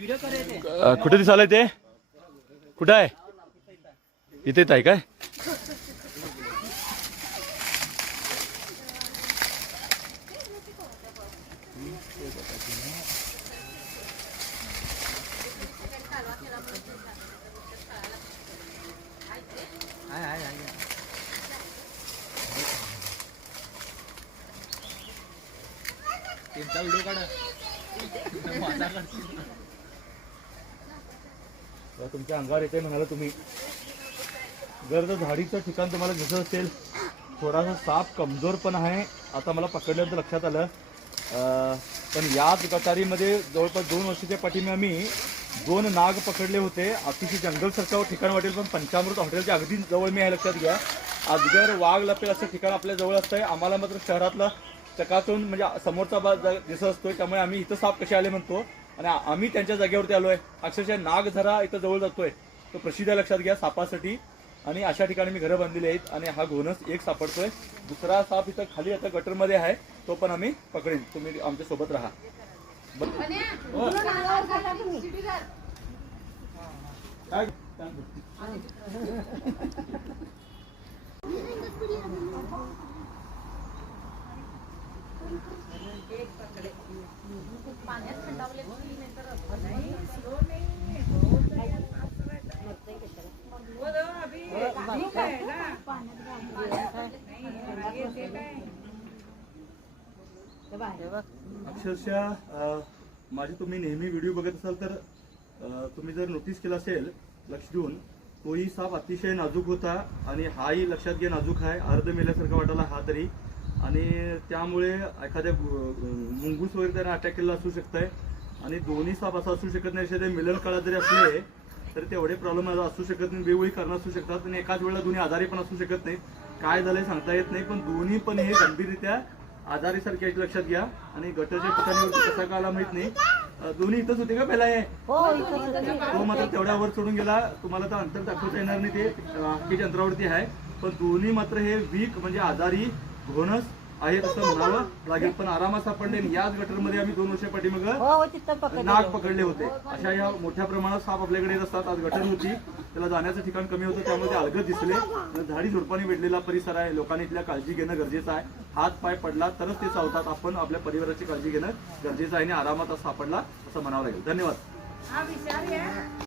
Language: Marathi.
कुठे दिसालंय ते? कुठं आहे? इथेच आहे काय? व्हिडिओ काढा. तुमच्या अंगावर येते म्हणाला तुम्ही. जर झाडीचं ठिकाण तुम्हाला दिसत असेल, थोडासा साप कमजोर पण आहे. आता मला पकडल्यानंतर लक्षात आलं. पण याच गटारीमध्ये जवळपास 2 वर्षाच्या पाठीमागे आम्ही 2 नाग पकडले होते. अतिशय जंगलसारखं ठिकाण वाटेल, पण पंचामृत हॉटेलच्या अगदी जवळ मी आहे. लक्षात घ्या, अजगर वाघ लपेल असं ठिकाण आपल्या जवळ असतंय. आम्हाला मात्र शहरातला चकाचून म्हणजे समोरचा बाज दिसत असतोय, त्यामुळे आम्ही इथं साप कसे आले म्हणतो. आणि आम्ही त्यांच्या जागेवरती आलोय. अक्षरशः नाग झरा इथं जवळ जातोय, तो प्रसिद्ध आहे लक्षात घ्या सापासाठी. आणि अशा ठिकाणी मी घरं बांधलेली आहेत. आणि हा घोणस एक सापडतोय. दुसरा साप इथं खाली आता गटरमध्ये आहे, तो पण आम्ही पकडेन. तुम्ही आमच्या सोबत राहा. अक्षरशः माझे तुम्ही नेहमी व्हिडिओ बघत असाल तर तुम्ही जर नोटीस केलं असेल लक्ष देऊन, तोही साप अतिशय नाजूक होता. आणि हाही लक्षात घ्या नाजूक आहे. अर्ध मेल्यासारखा वाटायला हा तरी. आणि त्यामुळे एखाद्या मुंगूस वगैरे त्याने अटॅक केलेला असू शकतंय. आणि दोन्ही साप असं असू शकत नाही. ते मिलन काळात जरी असले तर तेवढे प्रॉब्लेम असू शकत नाही. वेगवेगळी कारणं असू शकतात. आणि एकाच वेळेला दोन्ही आजारी पण असू शकत नाही. काय झालंय सांगता येत नाही. पण दोन्ही पण हे गंभीररित्या आजारीसारखे आहेत लक्षात घ्या. आणि गटाच्या ठिकाणीवरती कसा का आला माहित नाही. दोन्ही इथंच होते का पहिला? हे तो मात्र तेवढ्या वर सोडून गेला. तुम्हाला तर अंतर दाखवता येणार नाही, ते हत्तीच्या अंतरावरती आहे. पण दोन्ही मात्र हे वीक म्हणजे आजारी घोणस आहेत असं म्हणावं लागेल. पण आरामात सापडले. याच गटरमध्ये आम्ही 2 वर्षा पाठीमागं नाग पकडले होते. अशा या मोठ्या प्रमाणात साप आपल्याकडे येत असतात. आज गटर होती, त्याला जाण्याचं ठिकाण कमी होतं, त्यामुळे ते अलगद दिसले. झाडी झुडपाने वेढलेला परिसर आहे. लोकांनी इथल्या काळजी घेणं गरजेचं आहे. हात पाय पडला तरच ते चावतात. आपण आपल्या परिवाराची काळजी घेणं गरजेचं आहे. आणि आरामात सापडला असं म्हणावं लागेल. धन्यवाद.